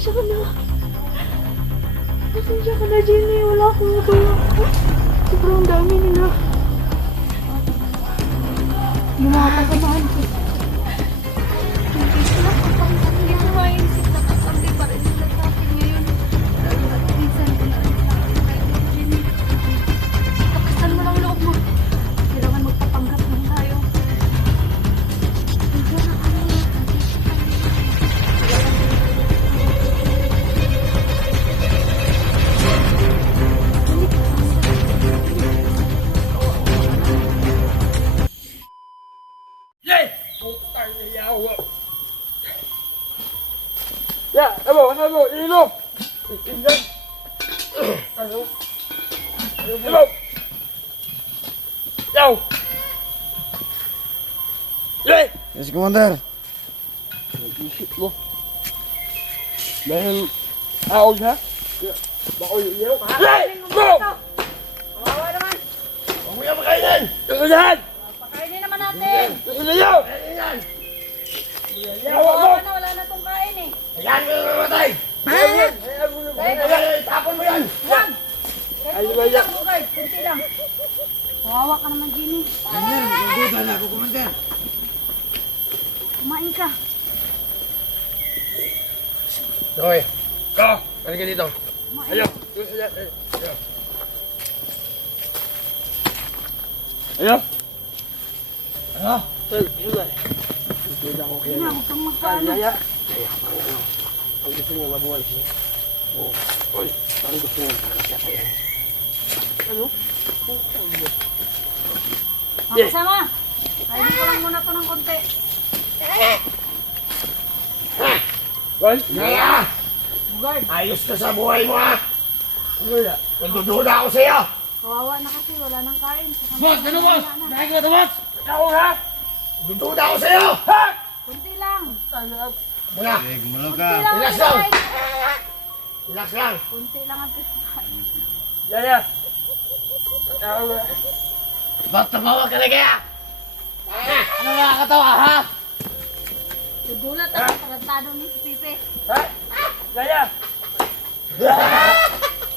Pasensya ka na. Pasensya ka na, Jenny. Wala akong magawa. Sobrang dami nila. Yung mga kasamahan ko. Hindi ko maisip na kakampi pa rin sila sa akin ngayon. Lalo at minsan, pinarin sa akin kahit Jenny. Pakasan mo lang loob mo. Kailangan magpapanggap lang tayo. Pasensya na kami. Ya, ano, ilong! Itindan! Ano? Ilong! Yaw! Yay! Yes, Commander. Isip mo. Dahil aon ha? Bako yung ilaw. Yay! Go! Kawawa naman. Huwag mo yung makainin! Tusunan! Pakainin naman natin. Tusunan yaw! Kainin! Kawawa na, wala na itong kain eh. Ayan mo yung mamatay! Ayan! Ayan! Tapon mo yan! Huwag! Ay, Kunti wala. lang, Bugard. Kunti lang. Kawawa ka naman, Jenny. Commander, magduda na ako, Commander. Kumain ka. Okay. Go! Balik ka dito. Kumain Ayaw! ka. Ayaw! Ano? Hindi ako Hindi na, huwag kang magpaano. Yaya. Ang gusto niya mabuhay siya. Oo. Oy, ang gusto niya kakasya yan. Ano? Makasama. Kainin ko lang muna to ng konti. Well, Yaya! Bugard, Ayos ka sa buhay mo ha! Wala. Nagdududa ako sa'yo! kawawa na kasi, wala nang kain. Boss! Ano boss? Nakikita ka boss? Ako ha? Nagdududa ako sa'yo! Ha? Kunti lang. Muna! Gumalaw Kunti ka. lang Relax ang lang. kain. Relax lang! Kunti lang ang kain. Yaya! Ba't tumawa ka na kaya? Ano nakakatawa ha? Nagulat ako, tarantado ni si Pipe. Ha? Yaya!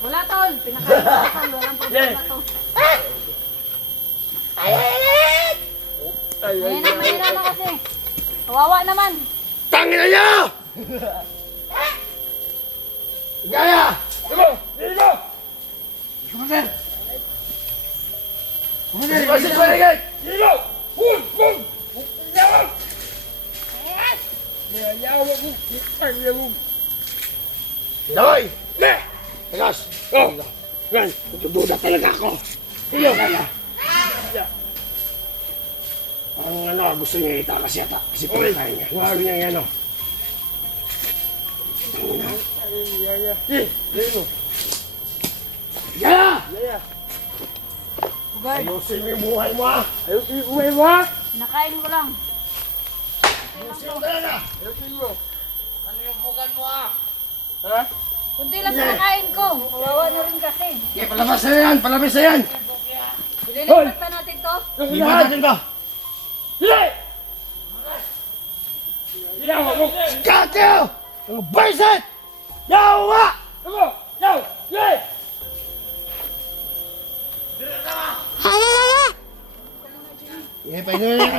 Wala tol, pinakain ko tol, walang problema to. Ayan na, mahira na kasi. Kawawa naman. Tangin na niya! Yaya! Dito! Dito! Commander. Commander, Kasi paligid! Dito! Bum! Bum! Yawag! Yawag mo! Yawag mo! Daway! Ne! Tagas! Oh! Yan! Nagdududa talaga ako! Iyo! Kaya! Ang ano, gusto niya itakas yata. Kasi pinakain niya. Huwag niya yan o. Yaya! Dito! Yaya! Yaya! Bugard, Ayusin mo yung buhay mo ha! Ayusin yung buhay mo ha! nakain ko lang. Ayusin mo talaga! Ayusin mo! Ano yung bukan mo ha? Ha? Kunti lang pinakain ko. Kawawa na rin kasi. Okay, palabas na yan! Palabas na yan! Ililipat pa natin to. Lipat natin to! Hindi! Yawa mo! Kakyo! Ang baiset! Yawa! Ako! Yaw! Yay! Eh, pwede na yan!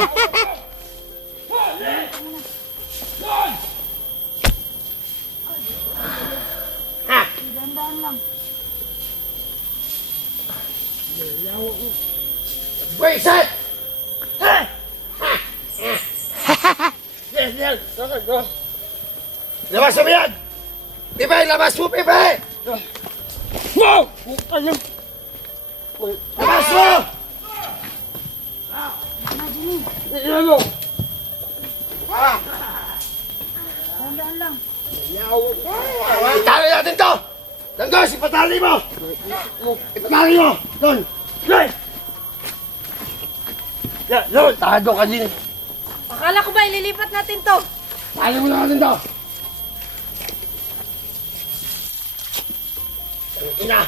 Dandaan lang. Baiset! Yes, yes! Go! Labas mo yan! Pipe! Labas mo, Pipe! Wow! Ayun! Labas mo! Imagine, Iyan mo! dandaan lang. Itali natin to! Dandos, ipatali mo! Ipatali mo! Doon! Doon! Doon! Tahado ka din! Akala ko ba ililipat natin to? Tali mo natin to! Ang ina!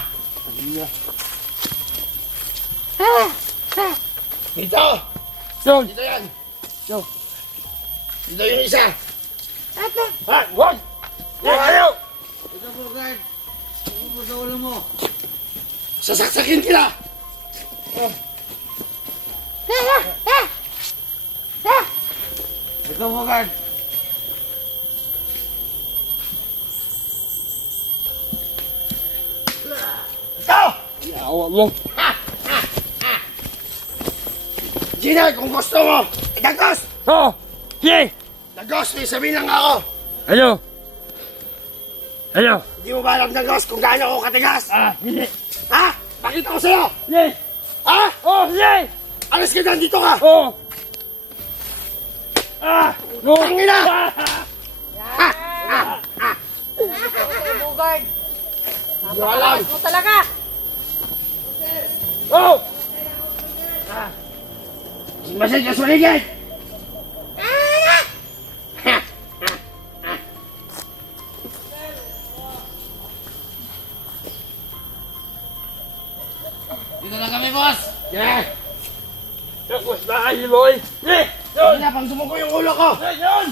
Dito! Doon! Dito yan! Dito yung isa! Ha? Wag! Wag kayo! Ikaw po, guard. Huwag mo sa ulo mo. Sasaksakin kita! Ikaw po, guard. Ikaw! Yawa mo. Gina, kung gusto mo, dagos! Oh! Sige! Dagos, may sabihin lang ako. Ano? Ano? Hindi mo ba alam, dagos, kung gaano ako katigas? Hindi. Ha? Pakita ko sa'yo! Sige! Ha? Oh, sige! Alis ka dyan, dito ka! Oh! No! Tangina! Bugard. Hindi ko alam! Mo talaga. Oh! Masay ka sa paligid! Dito na kami, boss. Yeah! Tapos na kayo, boy! Sige! Yun! Gina, pang sumuko yung ulo ko! Yun!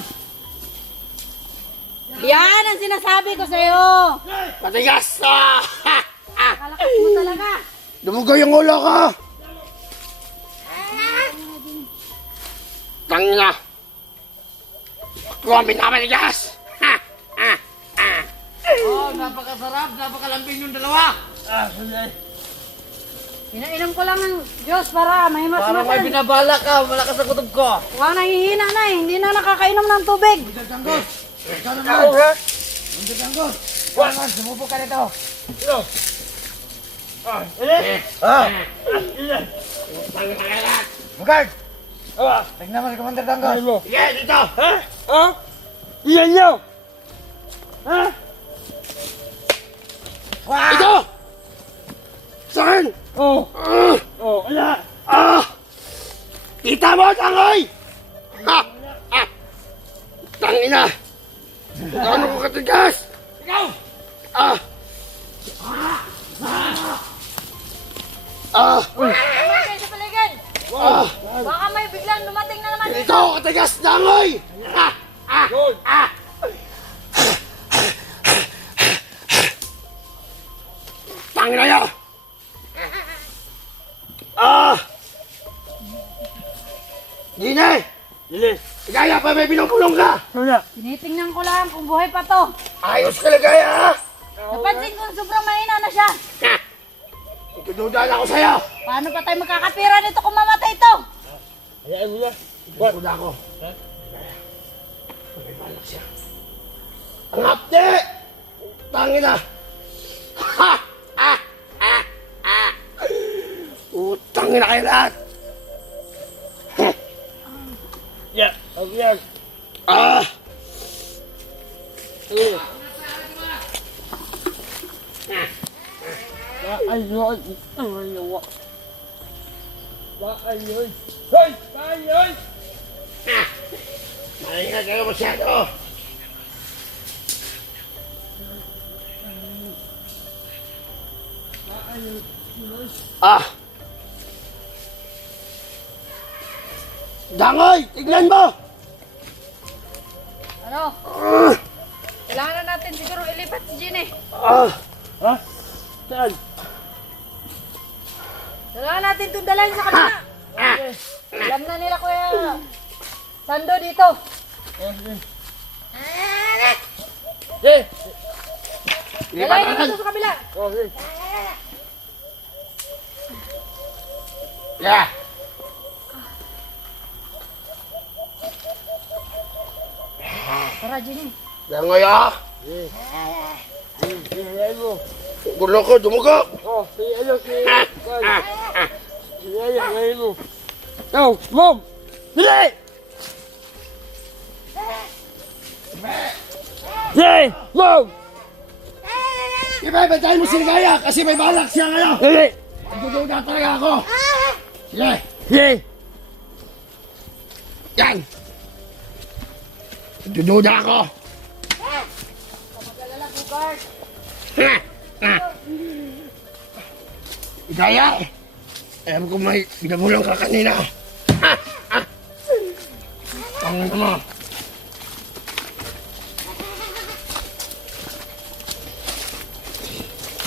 Yan ang sinasabi ko sa'yo. Matigas! Ah! Kalakas mo talaga. Dumugo yung ulo ko! Tangina! Ako ang pinamatigas! Oh, napakasarap. Napakalambing yung dalawa. Sige! Inainom ko lang ng Diyos para Parang may mahimas-masan. binabala ka. Malakas ang kutob ko. Huwag nangihina na eh. Hindi na nakakainom ng tubig. Mr. Tanggos. Ikaw naman. Ako, ha? Mr. Tanggos. Ikaw naman. Sumupo ka nito. Ano? Sige! Sige! Guard. Ah! Tignan mo si Commander Tanggos. Ano mo? Sige, dito! Ha? Ha? Iyan nyo! Ha? Ito! Saan? Oh! Ah! Oh! Ala! Ah! Kita mo, tangoy! Ha! Ah! Tangina! Ano ko katigas? Ikaw! Ah! Ah! Ano kayo sa paligid? Ah! Baka may biglang dumating na naman dito. Ito, katigas, tangoy! Ah! Ah! Good! Ah! Tangina nyo! Ah! Gine! Sige! Ligaya pa, may pinupulong ka! Wala! Tinitingnan ko lang kung buhay pa to. Ayos ka, Ligaya, ha? Napansin ko sobrang mahina na siya. Ha! Itududan ako sa'yo! Paano pa tayo makakapira nito kung mamatay ito? Hayaan mo na! Itududan ako. Ha? May balak siya. Ang hapde! Tangina! Ha! Ah! Ah! Ah! Utangina kayo lahat! Yeah! Okay yan! Ah! Sige! Ayun! Ayun! Ayun! Hoy! Ayun! Malingat kayo masyado! Ah! Dangoy! Tignan mo! Ano? Ah! Kailangan na natin siguro ilipat si Ginny. Ah! Ha? Saan? Kailangan natin itong dalhin sa kanila. Ah! Alam na nila kuya Sando dito. Sige! Sige! Dalhin mo ito sa kabila. Okay! Yeah! Tara Ginny. Dangoy ah! Sige mo! Gulo ko, dumugo! Oh! Sige ano! Sige! Sige mo! Go! Mom! Dali! Sige! Mom! Iba, bantayin mo si Ligaya kasi may balak siya ngayon! Dali! Nagdududa talaga ako! Sige! Sige! Yan! Nagdududa ako! Magalala po guard. Ha! Ha! Ligaya! Alam ko may pinagulong ka kanina! Ha! Ha! Tangan mo!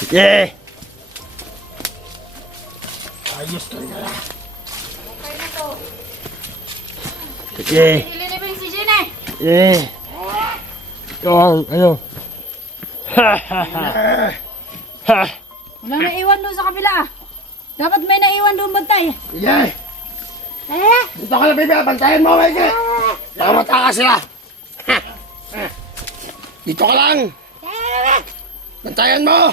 Yeah! Ayos to rin na. Okay na to. Yeah! Ililibing si Gine. Yeah! Yung, ano? Ha, ha, ha. Ha! Walang naiwan doon sa kabila. Dapat may naiwan doon bantay. Sige! Dito ka na, baby. Bantayan mo, Wege. Baka mataka sila. Dito ka lang. Bantayan mo.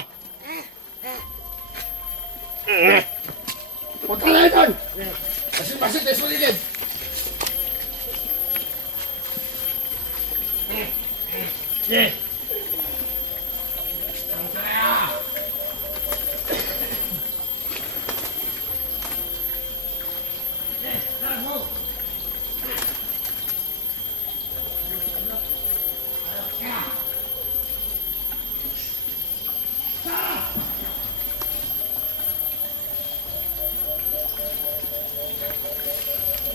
Punta na doon. Pasit-pasit, tayo suligid. Yeah.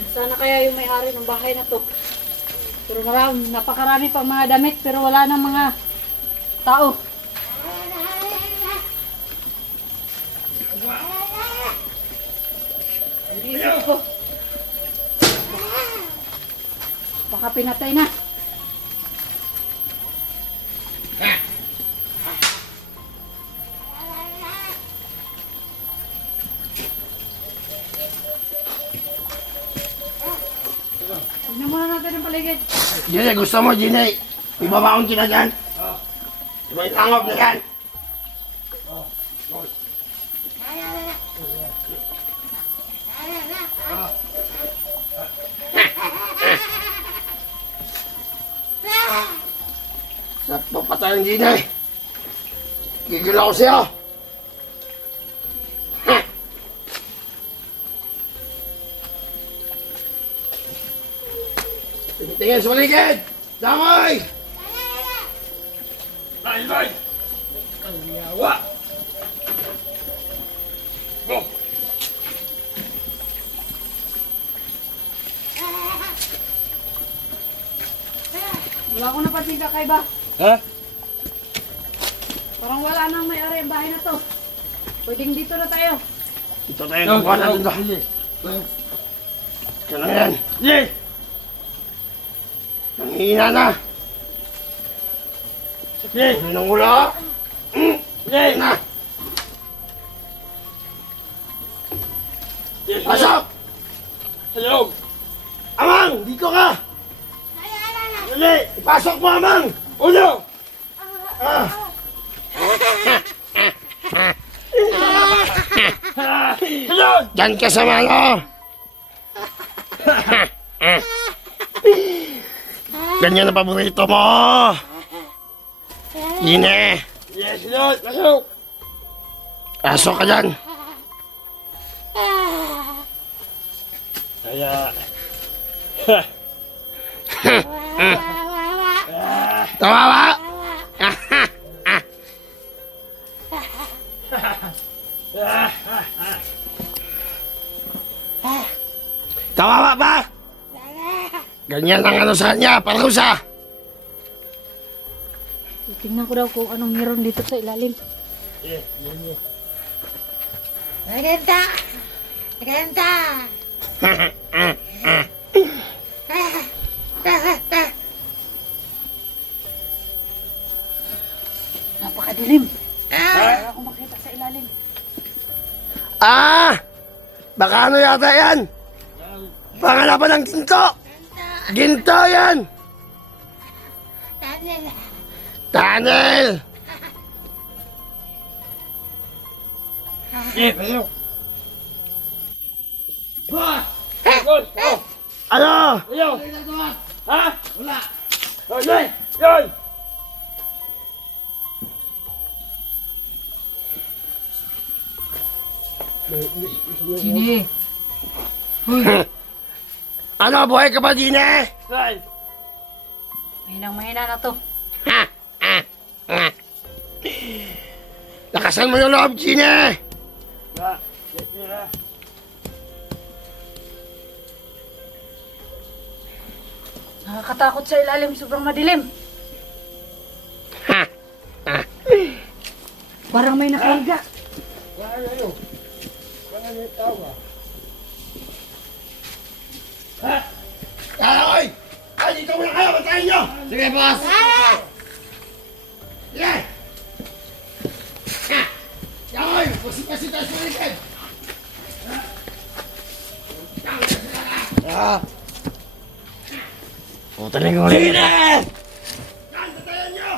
Sana kaya yung may-ari ng bahay na to. Pero napakarami pang mga damit pero wala nang mga tao. Isip ko. Baka pinatay na. Tignan muna natin ang paligid. Gine, gusto mo, Gine? Ibabaon kita dyan. May tangop na yan. Sa papatay ang Gine. Gigil ako sa'yo. Tingin sa paligid! Damay! Ay, ay! Ang yawa! Oh! Wala ko napansin kakaiba. Ha? Parang wala nang may-ari ang bahay na to. Pwedeng dito na tayo. Ito tayo kukuha natin to. Ito lang yan. Yeah! Nanghihina na. Yeah! Ano ng ulo? Yeah! Na! Yeah! Pasok! Hello! Amang! Dito ka! Yeah! Ipasok mo, Amang! Ulo! Ah! Hello! Diyan ka sa malo! Ganyan ang paborito mo! Gine! Yes, Lord! Pasok! Pasok ka dyan! Kaya... Tawawa! Tawawa ba? Ganyan ang ano sa kanya, parusa! Tingnan ko daw kung anong meron dito sa ilalim. Yeah, yeah, yeah. Maganda! Maganda! Napakadilim. Wala akong makita sa ilalim. Ah! Baka ano yata yan? Pangalapan ng ginto! Ginto yan! Tunnel! Yeah, pasok! Pasok! Oh! Ano? Ayaw! Ha? Wala! Oh, yan! Yan! Gini. Ano, buhay ka ba, Gine? Yan! Mahinang-mahina na to. Lakasan mo yung loob, Gine! Ha? Yes, yeah. Nakakatakot sa ilalim. Sobrang madilim. Parang may nakarga. Wala ngayon. Wala ngayon tawa. Ha? Hoy! Ay, dito muna kayo! Bantayan nyo! Sige, boss! Sige! Hoy! Kasi tayo sa ulitin! Puta na yung ulit. Sige! Yan! Bantayan nyo!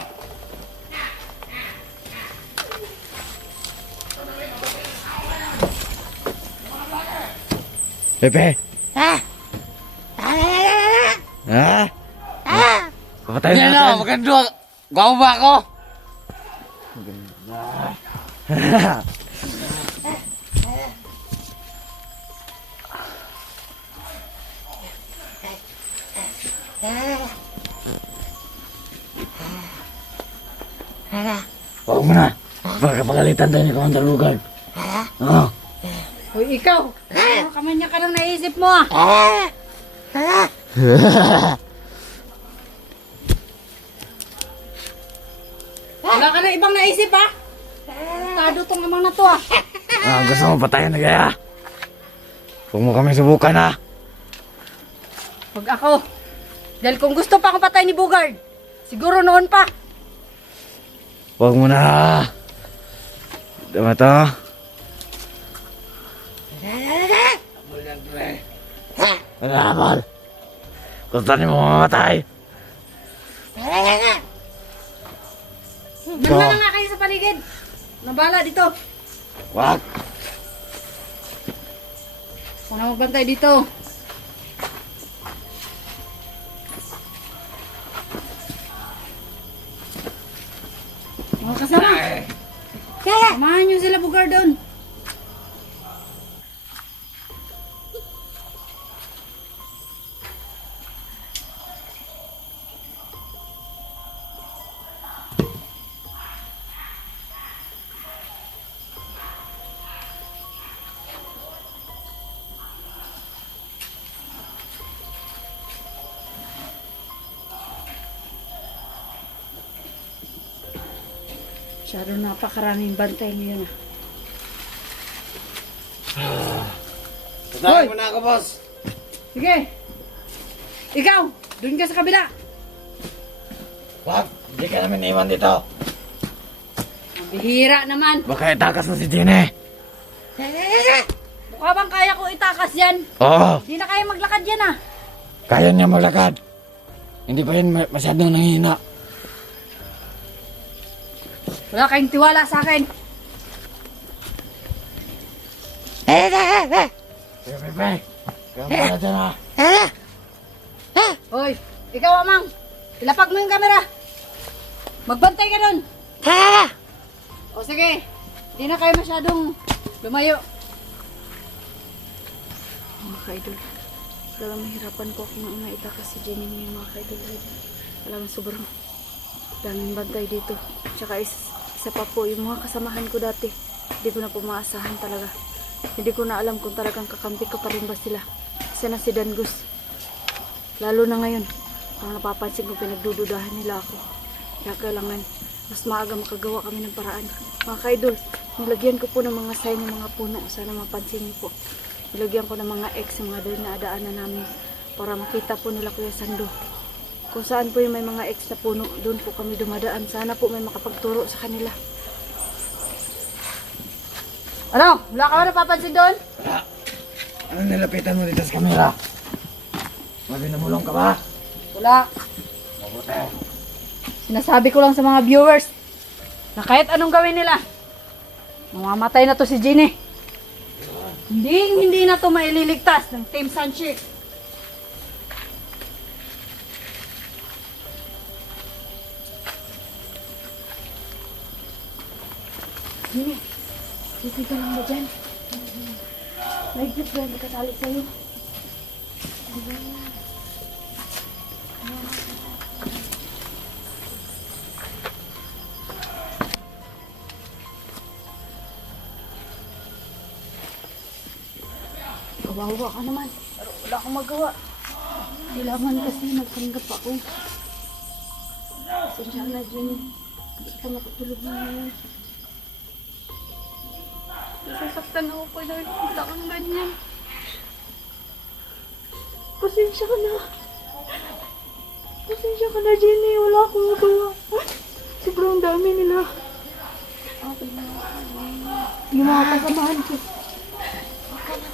Pepe. Ha? Ha? Ha? Papatayin Yan natin. o! Maganda! Gwapo ba ako? Huwag mo na. Pagkapagalitan tayo ni Commander Lugard. Oo. Uy, ikaw! Kamanya ka lang naisip mo ah! Wala ka na ibang naisip ah! Tado tong amang na to ah! Gusto mo patayin na kaya? Huwag mo kami subukan ha. Huwag ako! Dahil kung gusto pa akong patay ni Bugard, siguro noon pa! Huwag mo na. Diba to? Nagabal. Gusto niyo mo mamatay. Nagmana nga kayo sa paligid! Nabala dito! Wag. Huwag na magbantay dito! Mga kasama! Samahan niyo sila Bugard doon! Masyado napakaraming bantay ngayon ah. Patayin mo na ako, boss! Sige! Ikaw! Doon ka sa kabila! Wag. Hindi ka namin iwan dito. Bihira naman! Baka itakas na si Jenny. Mukha bang kaya ko itakas yan? Oo. Hindi na kaya maglakad yan ah! Kaya niya maglakad. Hindi pa yun masyadong nanghihina. Wala kayong tiwala sa akin! Sige, Pepe. Kaya mo na dyan ha. Hoy! Ikaw amang! Ilapag mo yung camera! Magbantay ka doon! O sige! Hindi na kayo masyadong lumayo. Mga ka-idol, talagang mahirapan ko kung maitakas si Jenny ngayon mga ka-idol. Talagang sobrang daming bantay dito. Tsaka isa pa po, yung mga kasamahan ko dati, hindi ko na pumaasahan talaga. Hindi ko na alam kung talagang kakampi ko pa rin ba sila. Isa na si Dangus. Lalo na ngayon, ang napapansin ko pinagdududahan nila ako. Kaya kailangan mas maaga makagawa kami ng paraan. Mga ka-idol, nilagyan ko po ng mga sign ng mga puno. Sana mapansin niyo po. Nilagyan ko ng mga X sa mga dinadaanan namin para makita po nila Kuya Sando. Kung saan po yung may mga X na puno, doon po kami dumadaan. Sana po may makapagturo sa kanila. Ano? Wala ka ba napapansin doon? Anong nilapitan mo dito sa kamera? Mabinamulong ka ba? Wala. Mabuti. Sinasabi ko lang sa mga viewers na kahit anong gawin nila, mamamatay na to si Jenny. Hindi na to maililigtas ng Team Sunshine. Jenny, titig ka lang ba dyan? Mahigpit ba yung nakatali sa'yo? Kawawa ka naman. Pero wala akong magawa. Kailangan kasi nagpanggap ako. Pasensya na, Jenny. Hindi ka matutulog na ngayon. Nasasaktan ako pa dahil kita kang ganyan. Pasensya ka na. Pasensya ka na, Jenny. Wala akong magawa. Sobrang dami nila. Okay na. Yung mga kasamahan ko.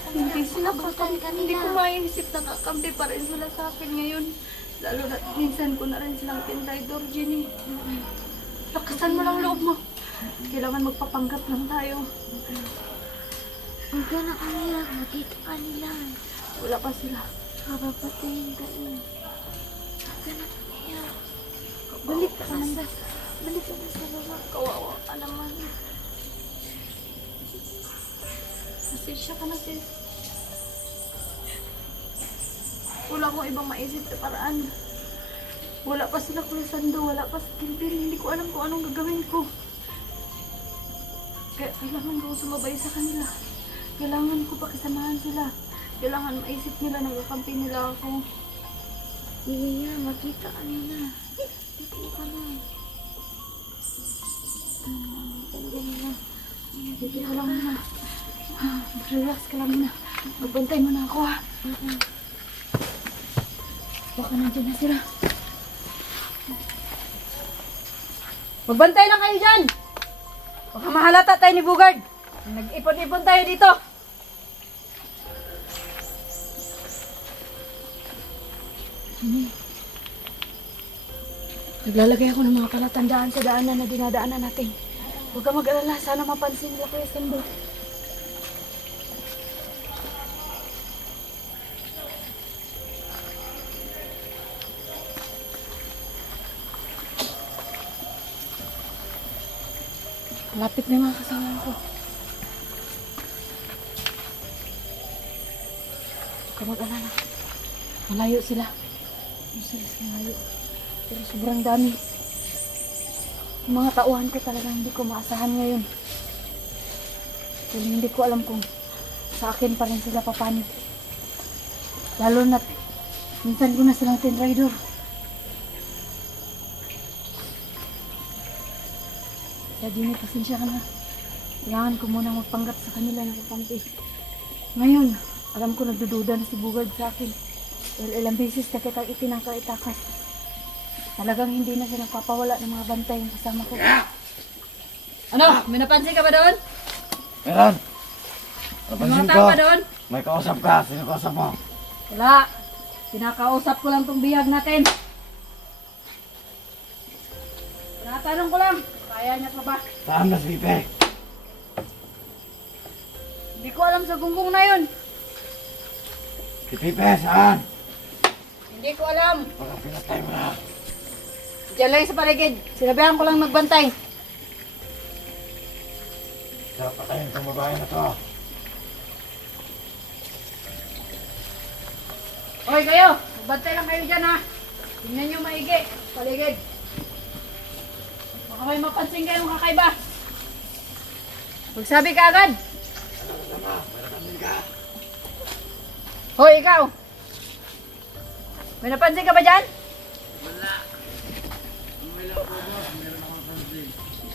Hindi sila hindi ko maiisip na kakampi pa rin sila sa akin ngayon. Lalo na minsan ko na rin silang tinraidor, Jenny. Lakasan mo lang loob mo. Kailangan magpapanggap lang tayo. Huwag ka na umiyak. Makita ka nila. Wala pa sila. Kapapatayin ka eh. Huwag ka na umiyak. Balik ka na. Balik ka na sa baba. Kawawa ka naman. Pasensya ka na, sis. Wala akong ibang maisip na paraan. Wala pa sila Kuya Sando, wala pa si Kilvin. Hindi ko alam kung anong gagawin ko. Kaya kailangan ko sumabay sa kanila. Kailangan ko pakisamahan sila. Kailangan maisip nila na kakampi nila ako. Iya, makita ka nila. Dito ka na. Tanda nila. Dito ka lang muna. Relax ka lang muna. Magbantay mo na ako, ha. Baka nandiyan na sila. Magbantay lang kayo dyan! Baka mahalata tayo ni Bugard. Nag-ipon-ipon tayo dito. Naglalagay ako ng mga palatandaan sa daanan na dinadaanan natin. Huwag ka mag-alala. Sana mapansin nila Kuya Sando. Lapit na yung mga kasama ko. Huwag ka mag-alala. Malayo sila. Malayo. Pero sobrang dami. Yung mga tauhan ko talagang hindi ko maasahan ngayon. Pero hindi ko alam kung sa akin pa rin sila papanig. Lalo na minsan ko na silang tinraidor. Kaya di may pasensya ka na. Kailangan ko muna magpanggap sa kanila ng kakampi. Ngayon, alam ko nagdududa na si Bugard sa akin. Dahil ilang beses na kitang itinangka-itakas. Talagang hindi na siya nagpapawala ng mga bantay yung kasama ko. Ano? May napansin ka ba doon? Meron. May Napansin mga ko. tao ba doon? May kausap ka. Sino kausap mo? Wala. Kinakausap ko lang tong bihag natin. Tinatanong ko lang. Kaya niya pa ba? Saan na si Pipe? Hindi ko alam sa gunggong na yun. Si Pipe, saan? Hindi ko alam. Baka pinatay mo na. Diyan lang sa paligid. Sinabihan ko lang magbantay. Sarap patayin itong babae na to. Hoy kayo, magbantay lang kayo dyan ha. Tingnan nyo maigi. Paligid. Baka may mapansin kayong kakaiba. Magsabi ka agad. Hoy ikaw. May napansin ka ba dyan?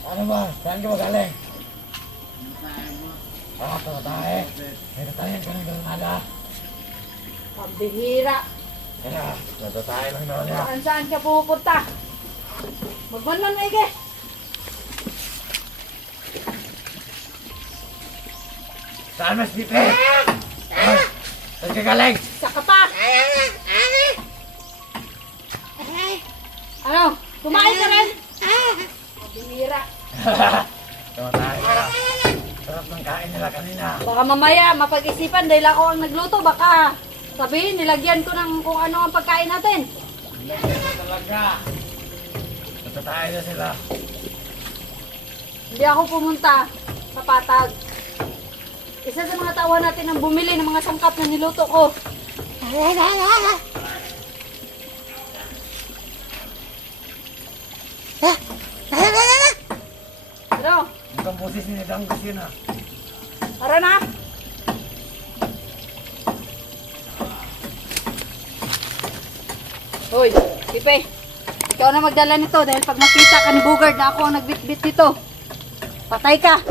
Ano ba? Saan ka magaling? Ah, tamatay. May natayin ka ng granada. Pambihira. Kaya, natatay lang daw niya. Saan ka pupunta? Magbanman maigi. Saan mas Pipe? Ay, saan ka galing? Saka pa. Ano? Kumain ka rin? Pambihira. Tamatay ka. Sarap ng kain nila kanina. Baka mamaya mapag-isipan dahil ako ang nagluto. Baka sabihin nilagyan ko ng kung ano ang pagkain natin. Hindi na talaga. Natatay na sila. Hindi ako pumunta sa patag. Isa sa mga tauhan natin ang bumili ng mga sangkap na niluto ko. Ano? Mukhang boses ni Danggos yun ah. Tara na! Hoy, Pipe. Ikaw na magdala nito dahil pag makita ka ni Bugard na ako ang nagbitbit dito, patay ka!